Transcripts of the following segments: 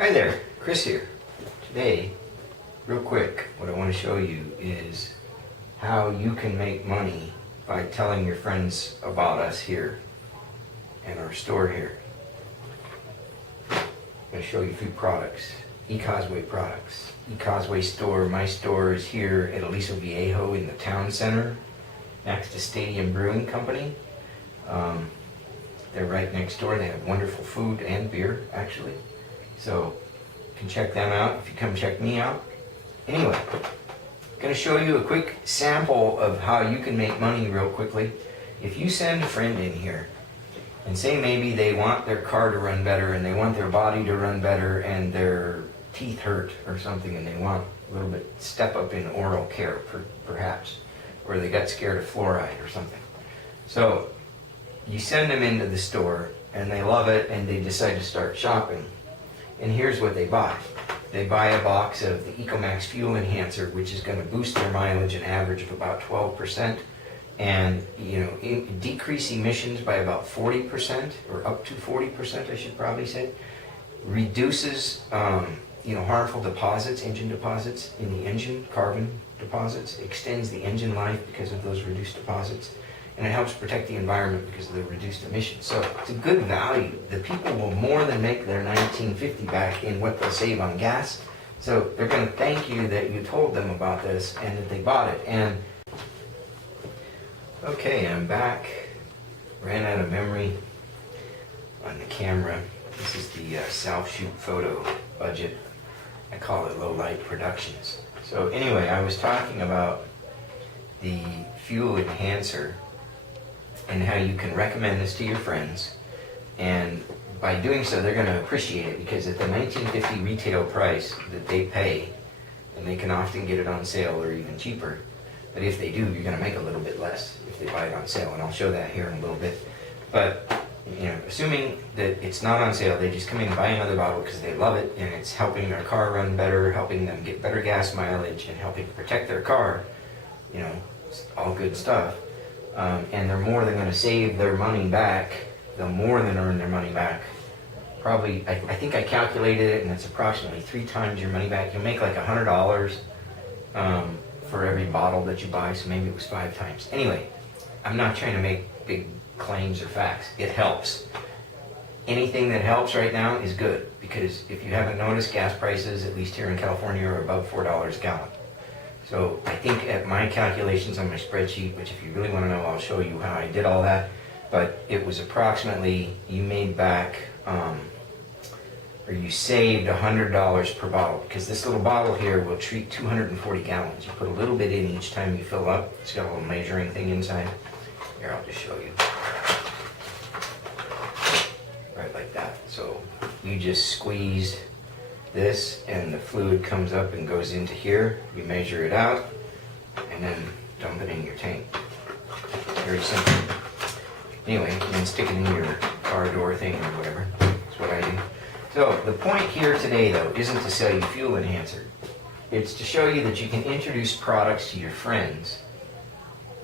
Hi there, Chris here. Today, real quick, what I want to show you is how you can make money by telling your friends about us here in our store here. I'm going to show you a few products. eCauseway products. eCauseway store, my store is here at Aliso Viejo in the town center next to Stadium Brewing Company. They're right next door. They have wonderful food and beer, actually. So you can check them out if you come check me out. Anyway, I'm going to show you a quick sample of how you can make money real quickly. If you send a friend in here and say maybe they want their car to run better and they want their body to run better and their teeth hurt or something and they want a little bit step up in oral care perhaps, or they got scared of fluoride or something. So you send them into the store and they love it and they decide to start shopping. And here's what they buy. They buy a box of the EcoMax Fuel Enhancer, which is going to boost their mileage an average of about 12%, and decrease emissions by about 40%, or up to 40%, I should probably say. Reduces harmful deposits, engine deposits in the engine, carbon deposits. Extends the engine life because of those reduced deposits. And it helps protect the environment because of the reduced emissions. So it's a good value. The people will more than make their $19.50 back in what they'll save on gas. So they're going to thank you that you told them about this and that they bought it. And okay, I'm back. Ran out of memory on the camera. This is the self-shoot photo budget. I call it low light productions. So anyway, I was talking about the fuel enhancer and how you can recommend this to your friends, and by doing so they're going to appreciate it, because at the $19.50 retail price that they pay, and they can often get it on sale or even cheaper, but if they do, you're going to make a little bit less if they buy it on sale, and I'll show that here in a little bit. But assuming that it's not on sale, they just come in and buy another bottle because they love it and it's helping their car run better, helping them get better gas mileage, and helping protect their car. It's all good stuff. And they're more than going to save their money back. They'll more than earn their money back. Probably, I think I calculated it, and it's approximately 3 times your money back. You'll make like $100 for every bottle that you buy, so maybe it was 5 times. Anyway, I'm not trying to make big claims or facts. It helps. Anything that helps right now is good, because if you haven't noticed, gas prices, at least here in California, are above $4 a gallon. So I think at my calculations on my spreadsheet, which if you really want to know, I'll show you how I did all that, but it was approximately, you made back, or you saved $100 per bottle, because this little bottle here will treat 240 gallons. You put a little bit in each time you fill up. It's got a little measuring thing inside. Here, I'll just show you. Right like that. So you just squeeze this and the fluid comes up and goes into here. You measure it out and then dump it in your tank. Very simple. Anyway, and then stick it in your car door thing or whatever. That's what I do. So the point here today, though, isn't to sell you fuel enhancer. It's to show you that you can introduce products to your friends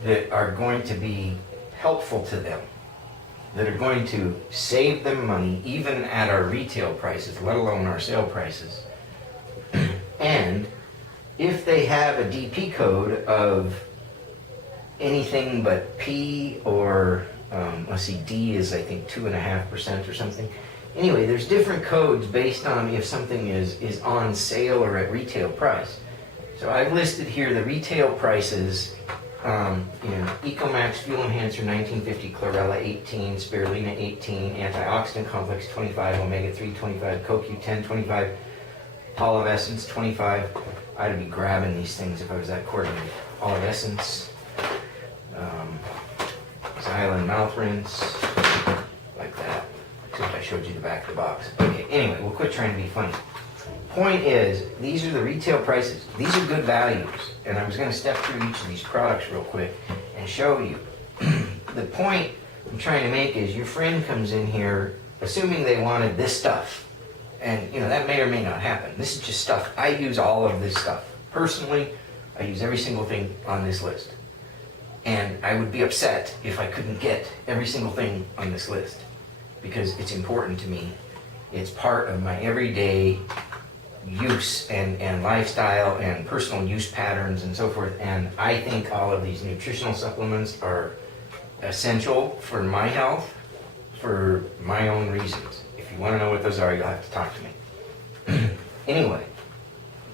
that are going to be helpful to them, that are going to save them money even at our retail prices, let alone our sale prices. And if they have a DP code of anything but P or, let's see, D is I think 2.5% or something. Anyway, there's different codes based on if something is on sale or at retail price. So I've listed here the retail prices. EcoMax Fuel Enhancer 1950, Chlorella 18, Spirulina 18, Antioxidant Complex 25, Omega-3 25, CoQ10 25, Poly-Essence 25. I'd be grabbing these things if I was that coordinated. Poly-Essence, Xylem mouth rinse, like that. Except I showed you the back of the box. Okay, anyway, we'll quit trying to be funny. Point is, these are the retail prices. These are good values, and I was going to step through each of these products real quick and show you. The point I'm trying to make is your friend comes in here assuming they wanted this stuff, and that may or may not happen. This is just stuff. I use all of this stuff. Personally, I use every single thing on this list, and I would be upset if I couldn't get every single thing on this list, because it's important to me It's part of my everyday use and lifestyle and personal use patterns and so forth. And I think all of these nutritional supplements are essential for my health for my own reasons. If you want to know what those are, you'll have to talk to me. Anyway,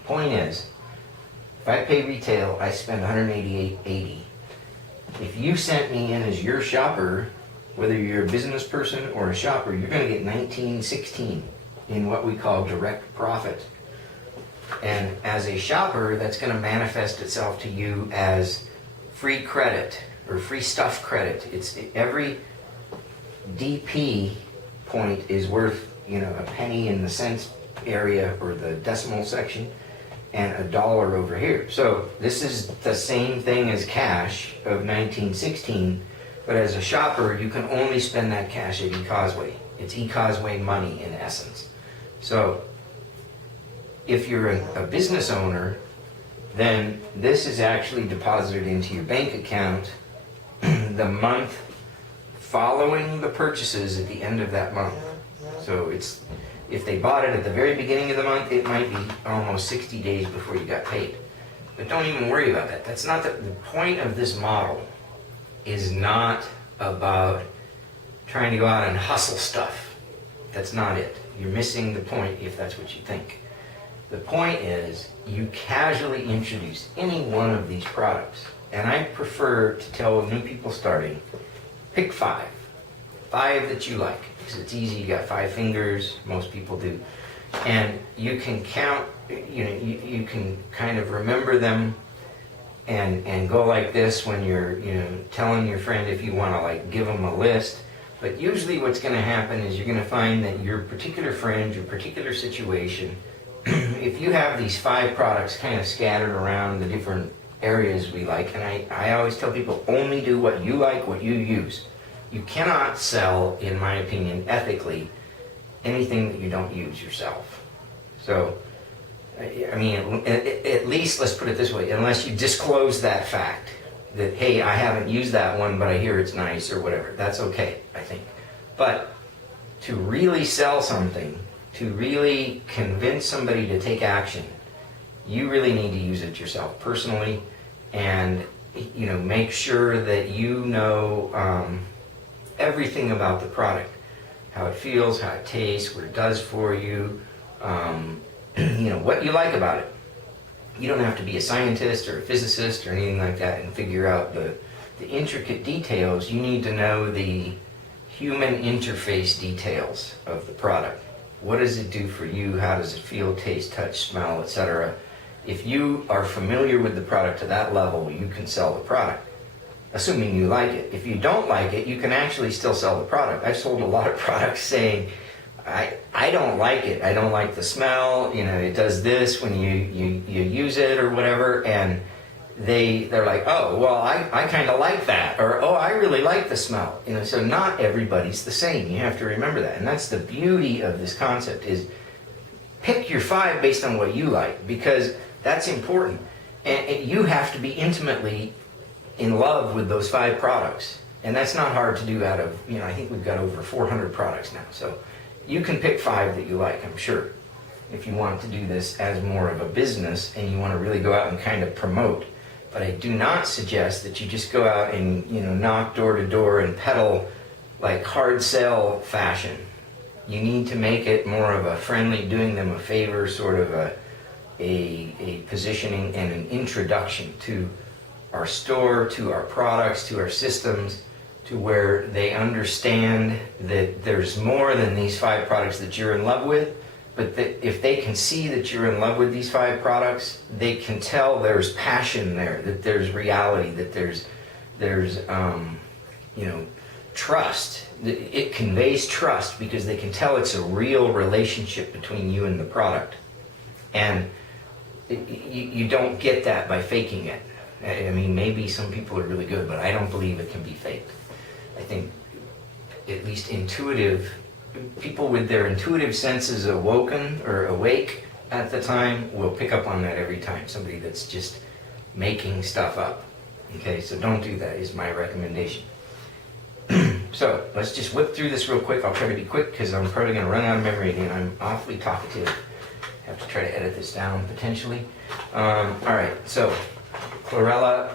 point is, if I pay retail, I spend $188.80. If you sent me in as your shopper, whether you're a business person or a shopper, you're going to get $19.16 in what we call direct profit. And as a shopper, that's going to manifest itself to you as free credit or free stuff credit. It's every DP point is worth, a penny in the cents area or the decimal section and $1 over here. So this is the same thing as cash of $19.16, but as a shopper, you can only spend that cash at eCauseway. It's eCauseway money in essence. So if you're a business owner, then this is actually deposited into your bank account the month following the purchases at the end of that month. So if they bought it at the very beginning of the month, it might be almost 60 days before you got paid. But don't even worry about that. That's not the point of this model is not about trying to go out and hustle stuff. That's not it. You're missing the point if that's what you think. The point is you casually introduce any one of these products. And I prefer to tell new people starting, pick 5 that you like, because it's easy. You got 5 fingers, most people do, and you can count. You can kind of remember them, and go like this when you're telling your friend if you want to like give them a list. But usually, what's going to happen is you're going to find that your particular friend, your particular situation, if you have these 5 products kind of scattered around the different areas we like, and I always tell people only do what you like, what you use. You cannot sell, in my opinion, ethically, anything that you don't use yourself. So, I mean, at least, let's put it this way, unless you disclose that fact, that, hey, I haven't used that one, but I hear it's nice or whatever, that's okay, I think. But to really sell something, to really convince somebody to take action, you really need to use it yourself personally, and make sure that you know everything about the product, how it feels, how it tastes, what it does for you, what you like about it. You don't have to be a scientist or a physicist or anything like that and figure out the intricate details. You need to know the human interface details of the product. What does it do for you? How does it feel, taste, touch, smell, etc.? If you are familiar with the product to that level, you can sell the product, assuming you like it. If you don't like it, you can actually still sell the product. I've sold a lot of products saying, I don't like it. I don't like the smell. It does this when you use it or whatever. And they're like, oh, well, I kind of like that. Or, oh, I really like the smell. So not everybody's the same. You have to remember that. And that's the beauty of this concept is pick your 5 based on what you like, because that's important. And you have to be intimately in love with those 5 products. And that's not hard to do out of, I think we've got over 400 products now. So you can pick 5 that you like, I'm sure, if you want to do this as more of a business and you want to really go out and kind of promote. But I do not suggest that you just go out and, knock door to door and peddle like hard sell fashion. You need to make it more of a friendly, doing them a favor, sort of a positioning and an introduction to our store, to our products, to our systems, to where they understand that there's more than these 5 products that you're in love with, but that if they can see that you're in love with these 5 products, they can tell there's passion there, that there's reality, that there's trust. It conveys trust because they can tell it's a real relationship between you and the product. And you don't get that by faking it. I mean, maybe some people are really good, but I don't believe it can be faked. I think at least people with their intuitive senses awoken or awake at the time will pick up on that every time. Somebody that's just making stuff up. Okay, so don't do that is my recommendation. So let's just whip through this real quick. I'll try to be quick because I'm probably going to run out of memory again. I'm awfully talkative. Have to try to edit this down potentially. All right, so chlorella,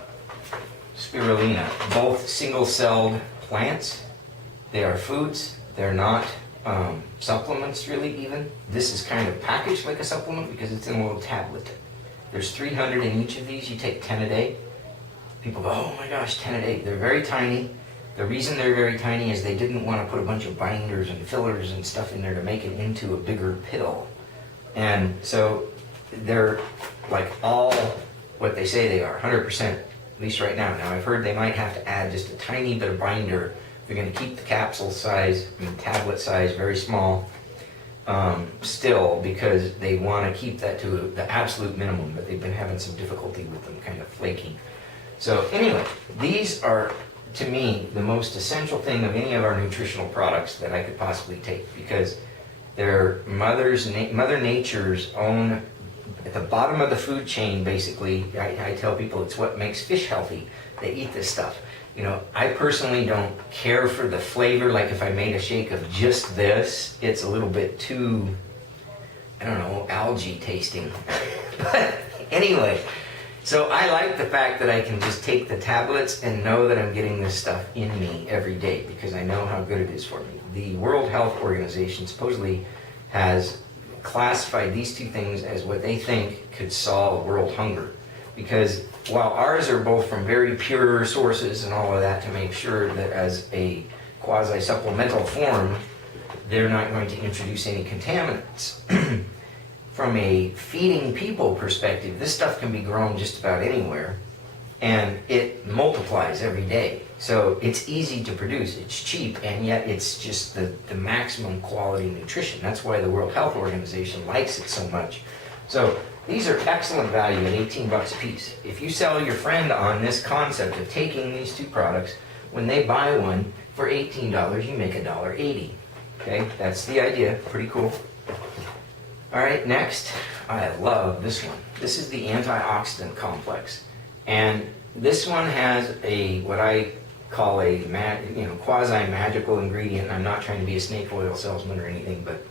spirulina, both single-celled plants. They are foods. They're not supplements really even. This is kind of packaged like a supplement because it's in a little tablet. There's 300 in each of these. You take 10 a day. People go, oh my gosh, 10 a day. They're very tiny. The reason they're very tiny is they didn't want to put a bunch of binders and fillers and stuff in there to make it into a bigger pill. And so they're like all what they say they are, 100%, at least right now. Now I've heard they might have to add just a tiny bit of binder. They're going to keep the capsule size, tablet size, very small still, because they want to keep that to the absolute minimum, but they've been having some difficulty with them kind of flaking. So anyway, these are, to me, the most essential thing of any of our nutritional products that I could possibly take, because they're Mother Nature's own, at the bottom of the food chain, basically. I tell people it's what makes fish healthy. They eat this stuff. You know, I personally don't care for the flavor. Like if I made a shake of just this, it's a little bit too, I don't know, algae tasting. But anyway, so I like the fact that I can just take the tablets and know that I'm getting this stuff in me every day because I know how good it is for me. The World Health Organization supposedly has classified these two things as what they think could solve world hunger. Because while ours are both from very pure sources and all of that to make sure that as a quasi-supplemental form, they're not going to introduce any contaminants. From a feeding people perspective, this stuff can be grown just about anywhere, and it multiplies every day. So it's easy to produce, it's cheap, and yet it's just the maximum quality nutrition. That's why the World Health Organization likes it so much. So these are excellent value at 18 bucks a piece. If you sell your friend on this concept of taking these two products, when they buy one for $18, you make $1.80. Okay, that's the idea, pretty cool. All right, next, I love this one. This is the antioxidant complex. And this one has a, what I call a quasi-magical ingredient. I'm not trying to be a snake oil salesman or anything, but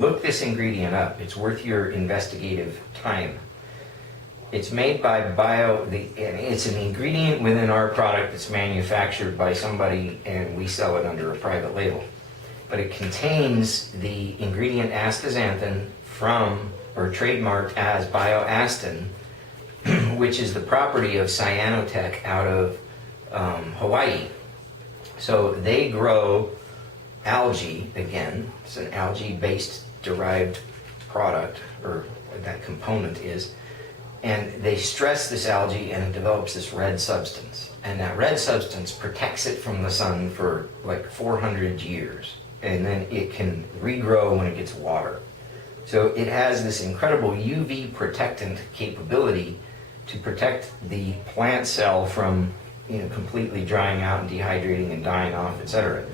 look this ingredient up. It's worth your investigative time. It's made by it's an ingredient within our product that's manufactured by somebody, and we sell it under a private label. But it contains the ingredient astaxanthin or trademarked as bioastin, which is the property of cyanotech out of Hawaii. So they grow algae, again, it's an algae-based derived product, or that component is, and they stress this algae and it develops this red substance. And that red substance protects it from the sun for like 400 years, and then it can regrow when it gets water. So it has this incredible UV protectant capability to protect the plant cell from completely drying out and dehydrating and dying off, etc.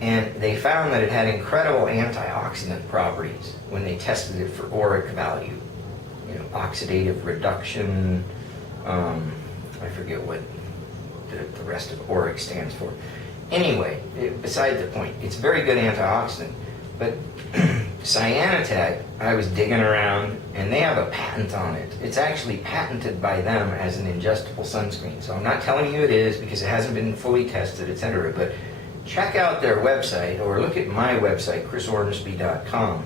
And they found that it had incredible antioxidant properties when they tested it for ORIC value, oxidative reduction, I forget what the rest of ORIC stands for. Anyway, beside the point, it's very good antioxidant, but cyanotech, I was digging around, and they have a patent on it. It's actually patented by them as an ingestible sunscreen. So I'm not telling you it is because it hasn't been fully tested, etc. But check out their website, or look at my website, chrisormsby.com.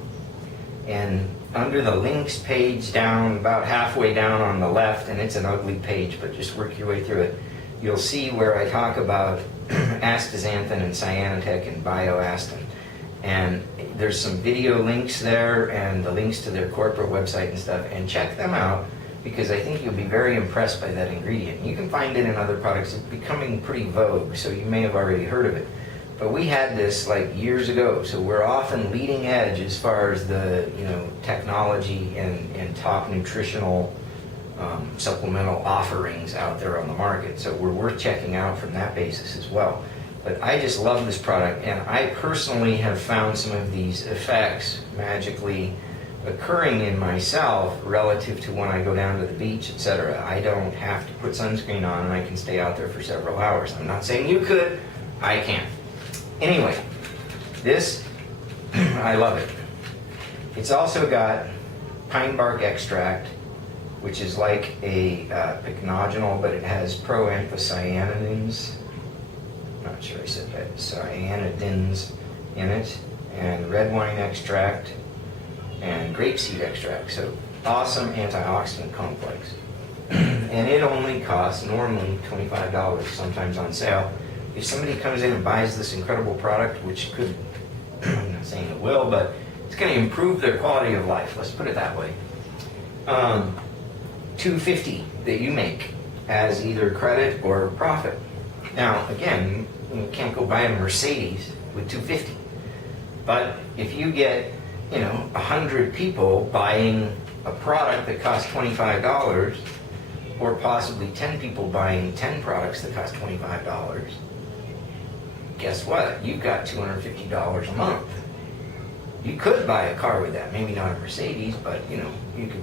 And under the links page down, about halfway down on the left, and it's an ugly page, but just work your way through it, you'll see where I talk about astaxanthin and cyanotech and bioastin. And there's some video links there and the links to their corporate website and stuff, and check them out because I think you'll be very impressed by that ingredient. You can find it in other products. It's becoming pretty vogue, so you may have already heard of it. But we had this like years ago, so we're often leading edge as far as the technology and top nutritional supplemental offerings out there on the market. So we're worth checking out from that basis as well. But I just love this product, and I personally have found some of these effects magically occurring in myself relative to when I go down to the beach, etc. I don't have to put sunscreen on, and I can stay out there for several hours. I'm not saying you could, I can't. Anyway, this, I love it. It's also got pine bark extract, which is like a pycnogenol, but it has proanthocyanidins. Not sure I said that. Cyanidins in it, and red wine extract, and grapeseed extract. So awesome antioxidant complex. And it only costs normally $25, sometimes on sale. If somebody comes in and buys this incredible product, which could, I'm not saying it will, but it's going to improve their quality of life. Let's put it that way. $250 that you make as either credit or profit. Now, again, you can't go buy a Mercedes with $250. But if you get, 100 people buying a product that costs $25, or possibly 10 people buying 10 products that cost $25, guess what? You've got $250 a month. You could buy a car with that. Maybe not a Mercedes, but you could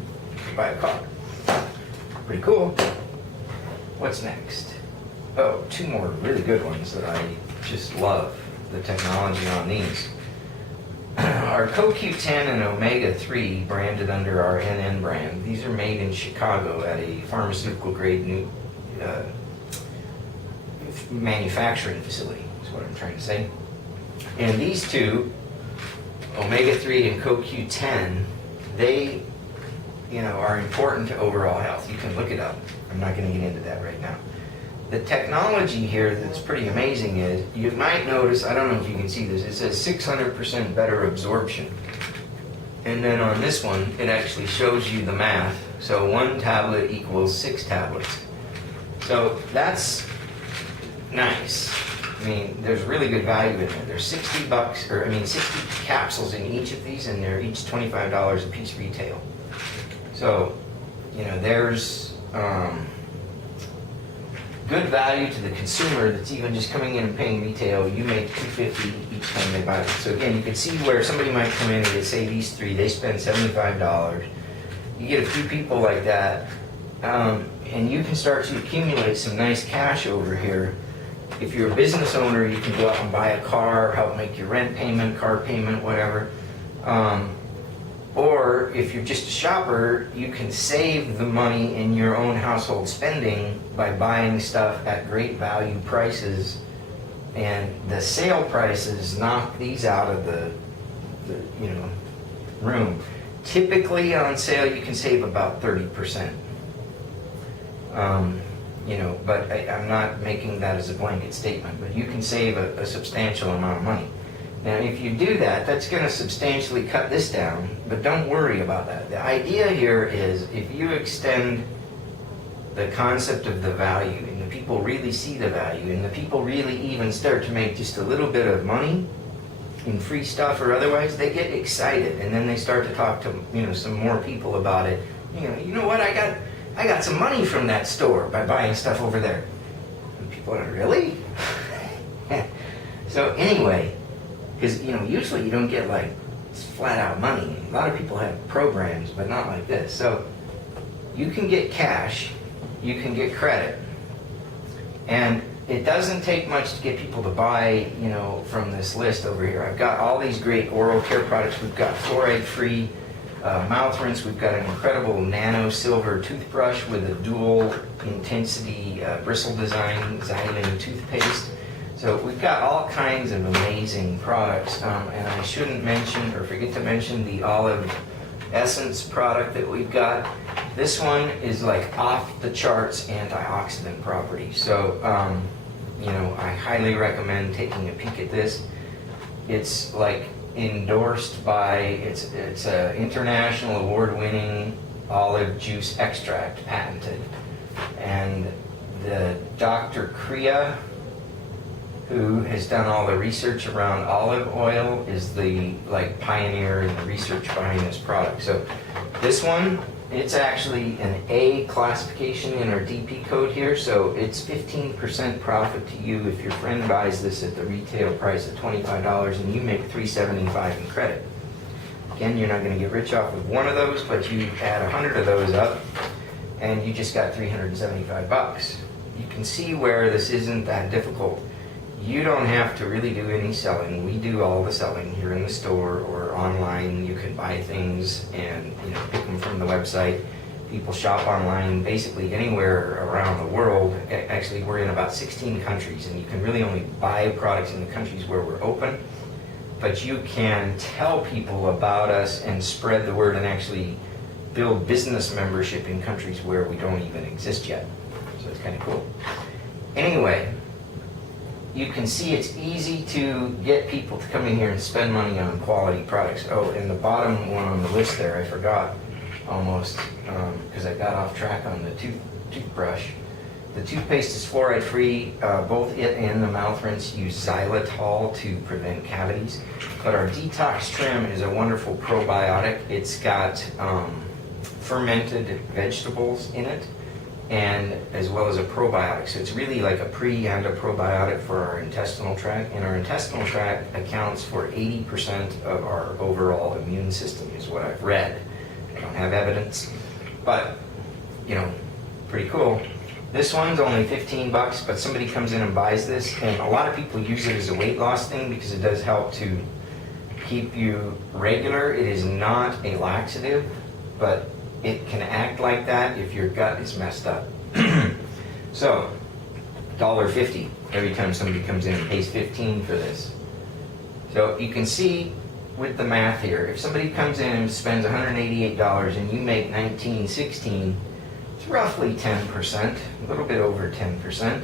buy a car. Pretty cool. What's next? Oh, two more really good ones that I just love the technology on these. Our CoQ10 and omega-3 branded under our NN brand. These are made in Chicago at a pharmaceutical grade manufacturing facility, is what I'm trying to say. And these two, omega-3 and CoQ10, they are important to overall health. You can look it up. I'm not going to get into that right now. The technology here that's pretty amazing is, you might notice, I don't know if you can see this, it says 600% better absorption. And then on this one, it actually shows you the math. So 1 tablet equals 6 tablets. So that's nice. I mean, there's really good value in there. There's 60 capsules in each of these, and they're each $25 a piece retail. So, there's good value to the consumer that's even just coming in and paying retail. You make $250 each time they buy it. So again, you can see where somebody might come in and they say these three, they spend $75. You get a few people like that, and you can start to accumulate some nice cash over here. If you're a business owner, you can go out and buy a car, help make your rent payment, car payment, whatever. Or if you're just a shopper, you can save the money in your own household spending by buying stuff at great value prices, and the sale prices knock these out of the room. Typically on sale you can save about 30%. But I'm not making that as a blanket statement, but you can save a substantial amount of money. Now, if you do that, that's going to substantially cut this down, but don't worry about that. The idea here is, if you extend the concept of the value, and the people really see the value, and the people really even start to make just a little bit of money in free stuff or otherwise, they get excited, and then they start to talk to some more people about it. You know what? I got some money from that store by buying stuff over there. And people are, really? So anyway. Because, usually you don't get flat out money. A lot of people have programs, but not like this. So you can get cash, you can get credit, and it doesn't take much to get people to buy, from this list over here. I've got all these great oral care products. We've got fluoride-free mouth rinse. We've got an incredible nano silver toothbrush with a dual intensity bristle design, xylene toothpaste. So we've got all kinds of amazing products, and I shouldn't mention or forget to mention the olive essence product that we've got. This one is off the charts antioxidant properties. So, I highly recommend taking a peek at this. It's endorsed by, it's a international award-winning olive juice extract, patented. And the Dr. Kriya, who has done all the research around olive oil, is the pioneer in the research behind this product. So this one, it's actually an A classification in our DP code here, so it's 15% profit to you if your friend buys this at the retail price of $25 and you make $375 in credit. Again, you're not going to get rich off of one of those, but you add 100 of those up and you just got $375. You can see where this isn't that difficult. you don't have to really do any selling. We do all the selling here in the store or online. You can buy things and pick them from the website. People shop online basically anywhere around the world. Actually, we're in about 16 countries, and you can really only buy products in the countries where we're open. But you can tell people about us and spread the word and actually build business membership in countries where we don't even exist yet. So it's kind of cool. Anyway, you can see it's easy to get people to come in here and spend money on quality products. Oh, and the bottom one on the list there, I forgot almost, because I got off track on the toothbrush. The toothpaste is fluoride-free. Both it and the mouth rinse use xylitol to prevent cavities. But our detox-trim is a wonderful probiotic. It's got fermented vegetables in it, and as well as a probiotic. So it's really like a pre and a probiotic for our intestinal tract. And our intestinal tract accounts for 80% of our overall immune system, is what I've read. I don't have evidence, but pretty cool. This one's only 15 bucks, but somebody comes in and buys this, and a lot of people use it as a weight loss thing because it does help to keep you regular. It is not a laxative, but it can act like that if your gut is messed up. So, $1.50 every time somebody comes in and pays $15 for this. So you can see with the math here, if somebody comes in and spends $188 and you make $19.16, it's roughly 10%, a little bit over 10%.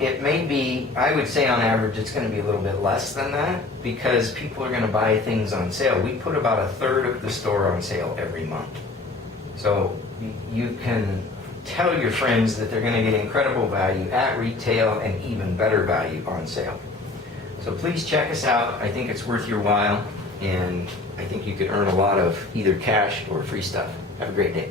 It may be, I would say on average, it's going to be a little bit less than that because people are going to buy things on sale. We put about a third of the store on sale every month. So you can tell your friends that they're going to get incredible value at retail and even better value on sale. So please check us out. I think it's worth your while, and I think you could earn a lot of either cash or free stuff. Have a great day.